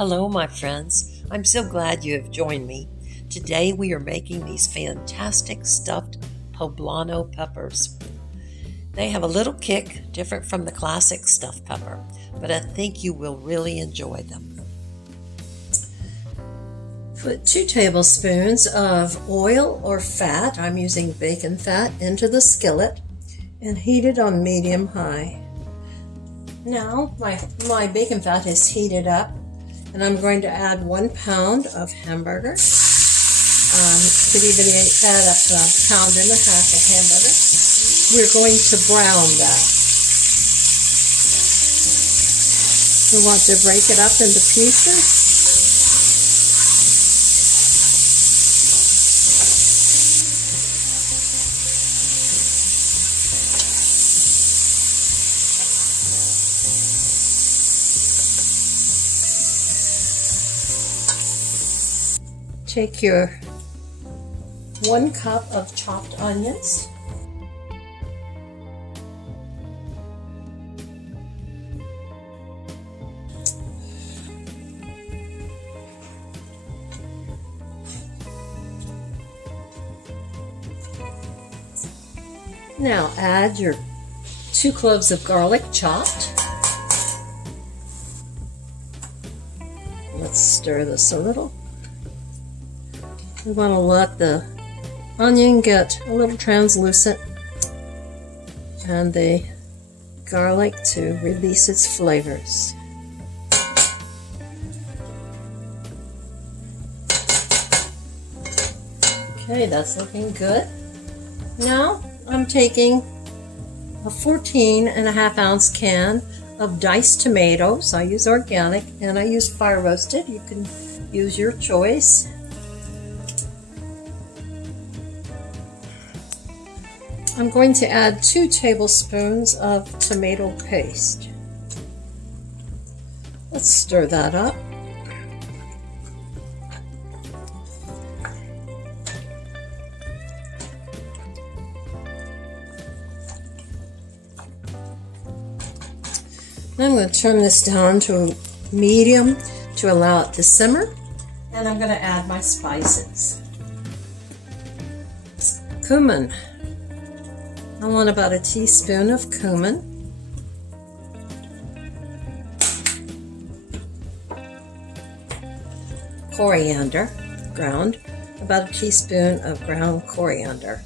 Hello, my friends. I'm so glad you have joined me. Today we are making these fantastic stuffed poblano peppers. They have a little kick, different from the classic stuffed pepper, but I think you will really enjoy them. Put 2 tablespoons of oil or fat, I'm using bacon fat, into the skillet and heat it on medium-high. Now my bacon fat is heated up, and I'm going to add 1 pound of hamburger. Could even add up to 1.5 pounds of hamburger. We're going to brown that. We want to break it up into pieces. Take your 1 cup of chopped onions. Now add your 2 cloves of garlic chopped. Let's stir this a little. We want to let the onion get a little translucent and the garlic to release its flavors. Okay, that's looking good. Now I'm taking a 14.5 ounce can of diced tomatoes. I use organic and I use fire roasted. You can use your choice. I'm going to add 2 tablespoons of tomato paste. Let's stir that up. I'm going to turn this down to medium to allow it to simmer, and I'm going to add my spices. Cumin. I want about a teaspoon of cumin. Coriander, ground, about a teaspoon of ground coriander.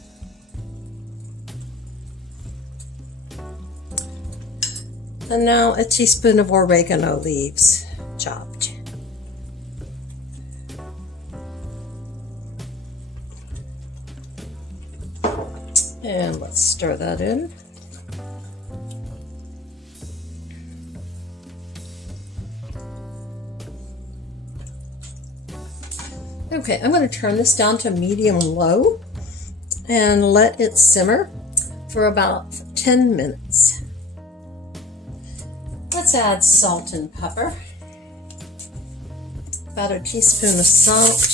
And now a teaspoon of oregano leaves, chopped. And let's stir that in. Okay, I'm going to turn this down to medium-low and let it simmer for about 10 minutes. Let's add salt and pepper. About a teaspoon of salt.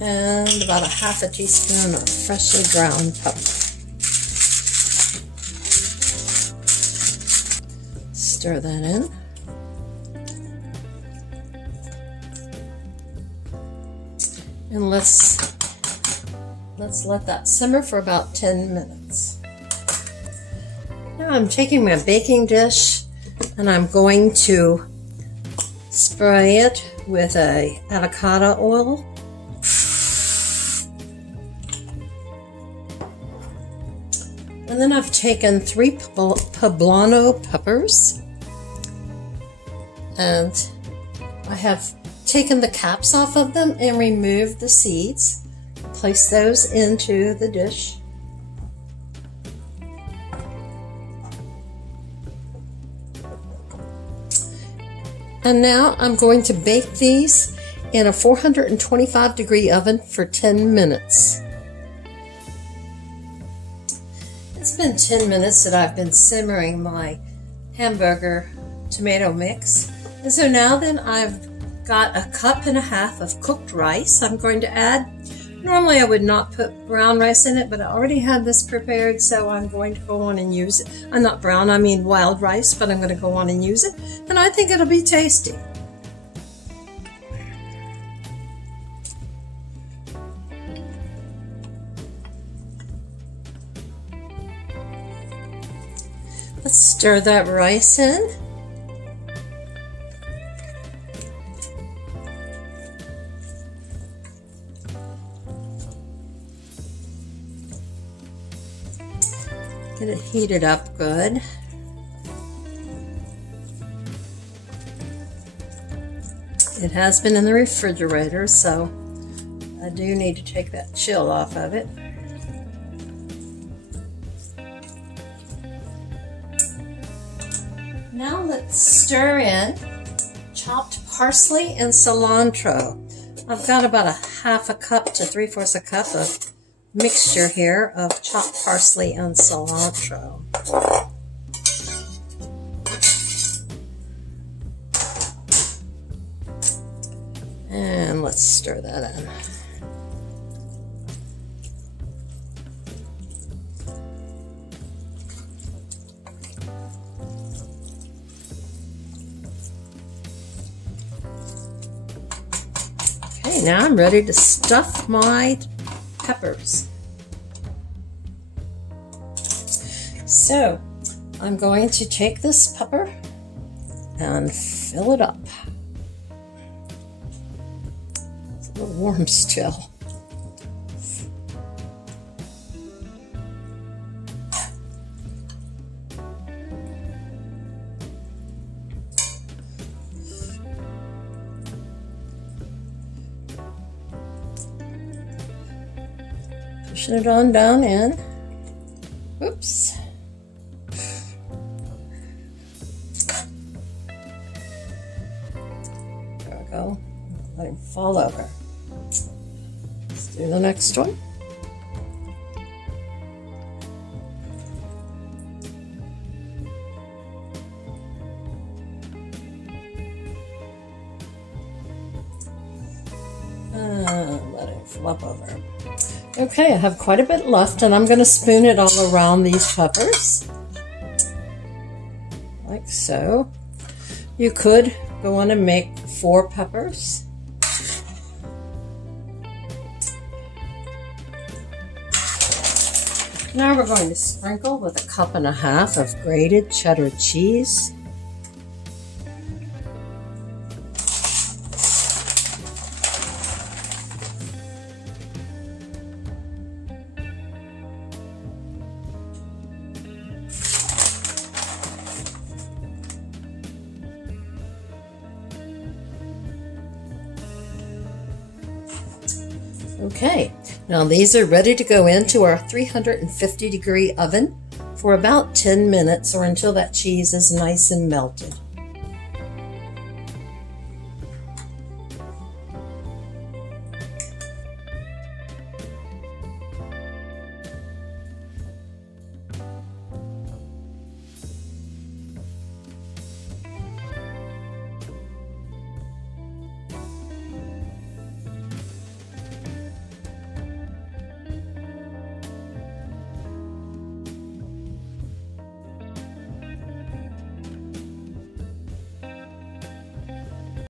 And about a 1/2 teaspoon of freshly ground pepper. Stir that in. And let's let that simmer for about 10 minutes. Now I'm taking my baking dish and I'm going to spray it with a avocado oil. And then I've taken 3 poblano peppers, and I have taken the caps off of them and removed the seeds. Place those into the dish. And now I'm going to bake these in a 425-degree oven for 10 minutes. It's been 10 minutes that I've been simmering my hamburger tomato mix. And so now then I've got a 1.5 cups of cooked rice. I'm going to add Normally I would not put brown rice in it, but I already had this prepared, so I'm going to go on and use it. Not brown, I mean wild rice, but I'm going to go on and use it, and I think it'll be tasty. Let's stir that rice in. Get it heated up good. It has been in the refrigerator, so I do need to take that chill off of it. Now let's stir in chopped parsley and cilantro. I've got about a half a cup to 3/4 a cup of mixture here of chopped parsley and cilantro. And let's stir that in. Okay, now I'm ready to stuff my peppers. So I'm going to take this pepper and fill it up. It's a little warm still. Pushing it on down in. Oops. There we go. Let him fall over. Let's do the next one. Let it flop over. Okay, I have quite a bit left, and I'm going to spoon it all around these peppers, like so. You could go on and make 4 peppers. Now we're going to sprinkle with 1.5 cups of grated cheddar cheese. Okay, now these are ready to go into our 350-degree oven for about 10 minutes or until that cheese is nice and melted.